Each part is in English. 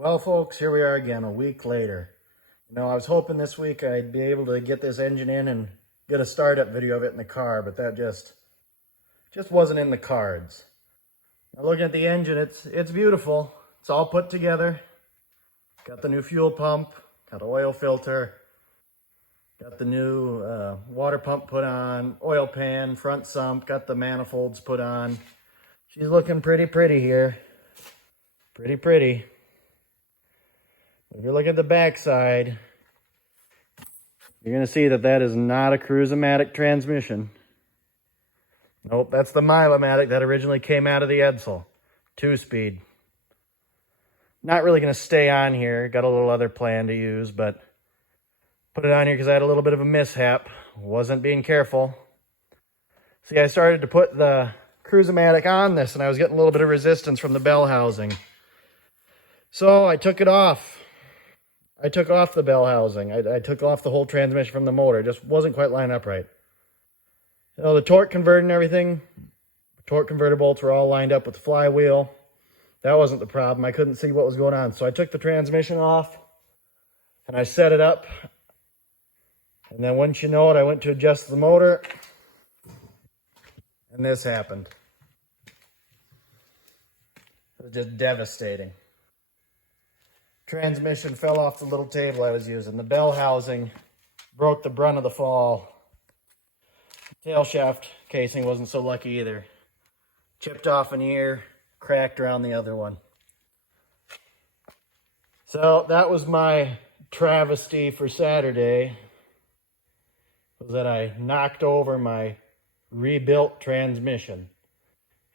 Well, folks, here we are again a week later. I was hoping this week I'd be able to get this engine in and get a startup video of it in the car, but that just wasn't in the cards. Now, looking at the engine, it's beautiful. It's all put together. Got the new fuel pump, got an oil filter, got the new water pump put on, oil pan, front sump, got the manifolds put on. She's looking pretty here. Pretty. If you look at the back side, you're going to see that is not a Cruise-O-Matic transmission. Nope, that's the Mile-O-Matic that originally came out of the Edsel. 2-speed. Not really going to stay on here. Got a little other plan to use, but put it on here because I had a little bit of a mishap. Wasn't being careful. See, I started to put the Cruise-O-Matic on this, and I was getting a little bit of resistance from the bell housing. So I took it off. I took off the bell housing. I took off the whole transmission from the motor. It just wasn't quite lining up right. The torque converter and everything, torque converter bolts were all lined up with the flywheel. That wasn't the problem. I couldn't see what was going on. So I took the transmission off and I set it up. And then once you know it, I went to adjust the motor and this happened. It was just devastating. Transmission fell off the little table I was using. The bell housing broke the brunt of the fall. Tail shaft casing wasn't so lucky either. Chipped off an ear, cracked around the other one. So that was my travesty for Saturday, was that I knocked over my rebuilt transmission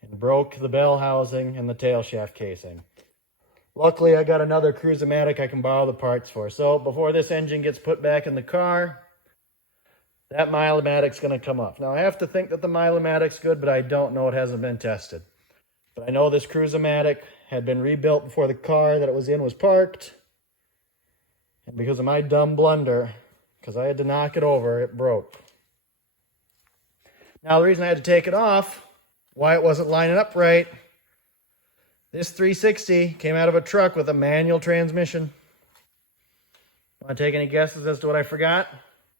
and broke the bell housing and the tail shaft casing. Luckily, I got another Cruise-O-Matic I can borrow the parts for. So before this engine gets put back in the car, that Mile-O-Matic's going to come off. Now, I have to think that the Mile-O-Matic's good, but I don't know. It hasn't been tested. But I know this Cruise-O-Matic had been rebuilt before the car that it was in was parked. And because of my dumb blunder, because I had to knock it over, it broke. Now, the reason I had to take it off, why it wasn't lining up right, this 360 came out of a truck with a manual transmission. Want to take any guesses as to what I forgot?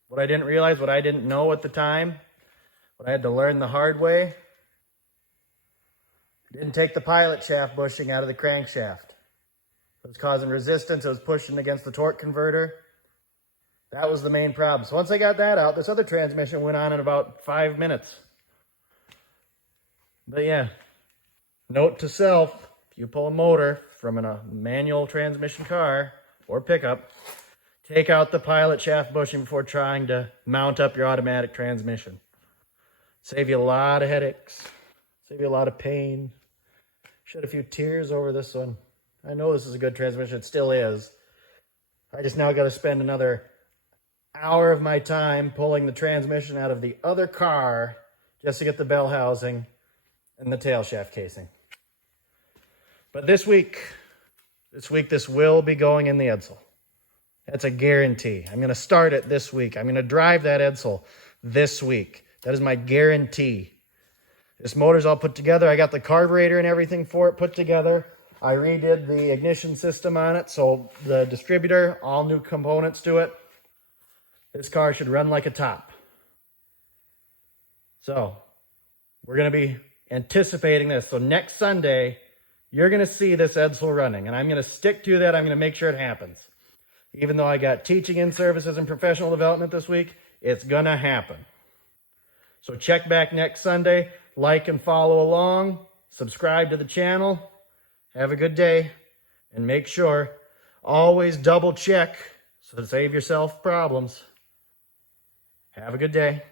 What I didn't realize, what I didn't know at the time? What I had to learn the hard way? Didn't take the pilot shaft bushing out of the crankshaft. It was causing resistance. It was pushing against the torque converter. That was the main problem. So once I got that out, this other transmission went on in about 5 minutes. But yeah, note to self. If you pull a motor from a manual transmission car or pickup, take out the pilot shaft bushing before trying to mount up your automatic transmission. Save you a lot of headaches. Save you a lot of pain. Shed a few tears over this one. I know this is a good transmission. It still is. I just now got to spend another hour of my time pulling the transmission out of the other car just to get the bell housing and the tail shaft casing. But this week, this will be going in the Edsel. That's a guarantee. I'm going to start it this week. I'm going to drive that Edsel this week. That is my guarantee. This motor's all put together. I got the carburetor and everything for it put together. I redid the ignition system on it, so the distributor, all new components to it. This car should run like a top. So, we're going to be anticipating this. So next Sunday, you're going to see this Edsel running, and I'm going to stick to that. I'm going to make sure it happens. Even though I got teaching in services and professional development this week, it's going to happen. So check back next Sunday, like and follow along, subscribe to the channel, have a good day, and make sure, always double check so to save yourself problems. Have a good day.